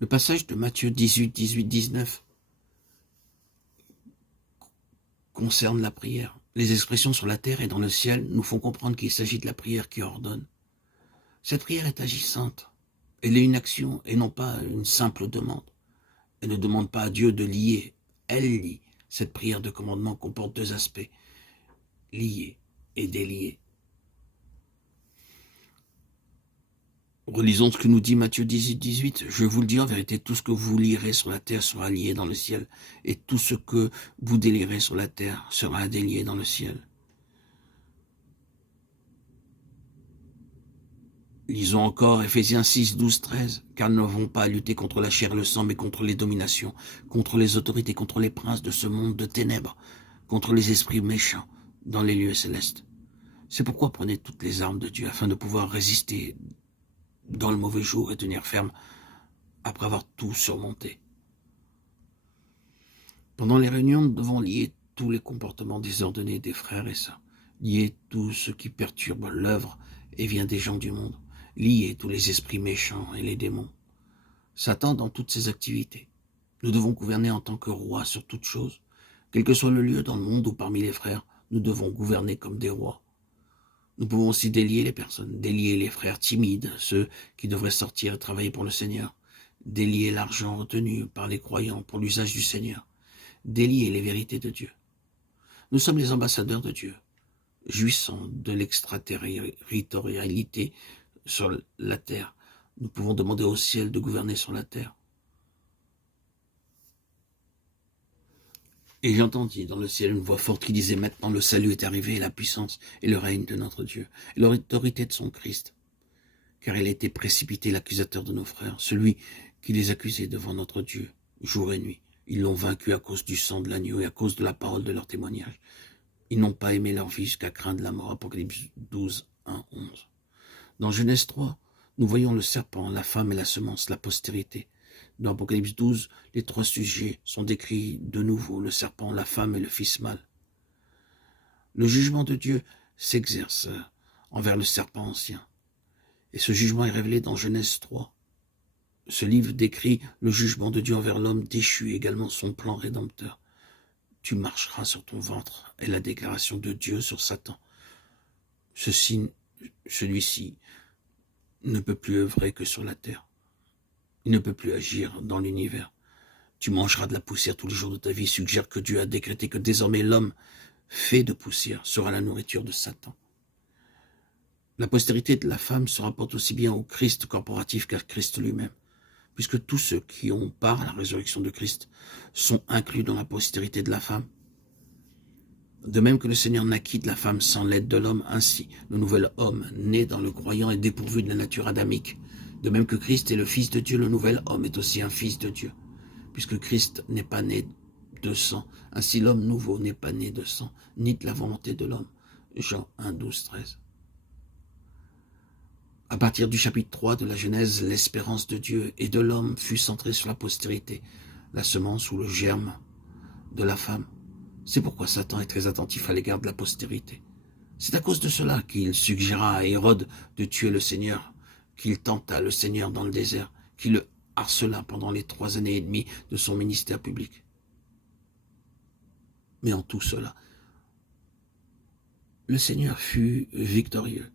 Le passage de Matthieu 18, 18, 19 concerne la prière. Les expressions sur la terre et dans le ciel nous font comprendre qu'il s'agit de la prière qui ordonne. Cette prière est agissante. Elle est une action et non pas une simple demande. Elle ne demande pas à Dieu de lier. Elle lie. Cette prière de commandement comporte deux aspects. Lier et délier. Relisons ce que nous dit Matthieu 18, 18. Je vous le dis en vérité, tout ce que vous lierez sur la terre sera lié dans le ciel, et tout ce que vous délierez sur la terre sera délié dans le ciel. Lisons encore Ephésiens 6, 12, 13. Car nous n'avons pas à lutter contre la chair et le sang, mais contre les dominations, contre les autorités, contre les princes de ce monde de ténèbres, contre les esprits méchants dans les lieux célestes. C'est pourquoi prenez toutes les armes de Dieu afin de pouvoir résister dans le mauvais jour et tenir ferme après avoir tout surmonté. Pendant les réunions, nous devons lier tous les comportements désordonnés des frères et sœurs, lier tout ce qui perturbe l'œuvre et vient des gens du monde, lier tous les esprits méchants et les démons. Satan dans toutes ses activités. Nous devons gouverner en tant que rois sur toute chose. Quel que soit le lieu dans le monde ou parmi les frères, nous devons gouverner comme des rois. Nous pouvons aussi délier les personnes, délier les frères timides, ceux qui devraient sortir et travailler pour le Seigneur, délier l'argent retenu par les croyants pour l'usage du Seigneur, délier les vérités de Dieu. Nous sommes les ambassadeurs de Dieu, jouissant de l'extraterritorialité sur la terre. Nous pouvons demander au ciel de gouverner sur la terre. Et j'entendis dans le ciel une voix forte qui disait « Maintenant le salut est arrivé, et la puissance et le règne de notre Dieu, et l'autorité de son Christ. Car il a été précipité l'accusateur de nos frères, celui qui les accusait devant notre Dieu, jour et nuit. Ils l'ont vaincu à cause du sang de l'agneau et à cause de la parole de leur témoignage. Ils n'ont pas aimé leur vie jusqu'à craindre la mort. » Apocalypse 12, 1, 11. Dans Genèse 3, nous voyons le serpent, la femme et la semence, la postérité. Dans Apocalypse 12, les trois sujets sont décrits de nouveau, le serpent, la femme et le fils mâle. Le jugement de Dieu s'exerce envers le serpent ancien. Et ce jugement est révélé dans Genèse 3. Ce livre décrit le jugement de Dieu envers l'homme déchu, également son plan rédempteur. Tu marcheras sur ton ventre, est la déclaration de Dieu sur Satan. Celui-ci ne peut plus œuvrer que sur la terre. Il ne peut plus agir dans l'univers. Tu mangeras de la poussière tous les jours de ta vie, suggère que Dieu a décrété que désormais l'homme fait de poussière sera la nourriture de Satan. La postérité de la femme se rapporte aussi bien au Christ corporatif qu'à Christ lui-même, puisque tous ceux qui ont part à la résurrection de Christ sont inclus dans la postérité de la femme. De même que le Seigneur naquit de la femme sans l'aide de l'homme, ainsi le nouvel homme, né dans le croyant, est dépourvu de la nature adamique. De même que Christ est le Fils de Dieu, le nouvel homme est aussi un Fils de Dieu, puisque Christ n'est pas né de sang. Ainsi l'homme nouveau n'est pas né de sang, ni de la volonté de l'homme. Jean 1, 12, 13. À partir du chapitre 3 de la Genèse, l'espérance de Dieu et de l'homme fut centrée sur la postérité, la semence ou le germe de la femme. C'est pourquoi Satan est très attentif à l'égard de la postérité. C'est à cause de cela qu'il suggéra à Hérode de tuer le Seigneur, qu'il tenta le Seigneur dans le désert, qu'il le harcela pendant les 3 années et demie de son ministère public. Mais en tout cela, le Seigneur fut victorieux.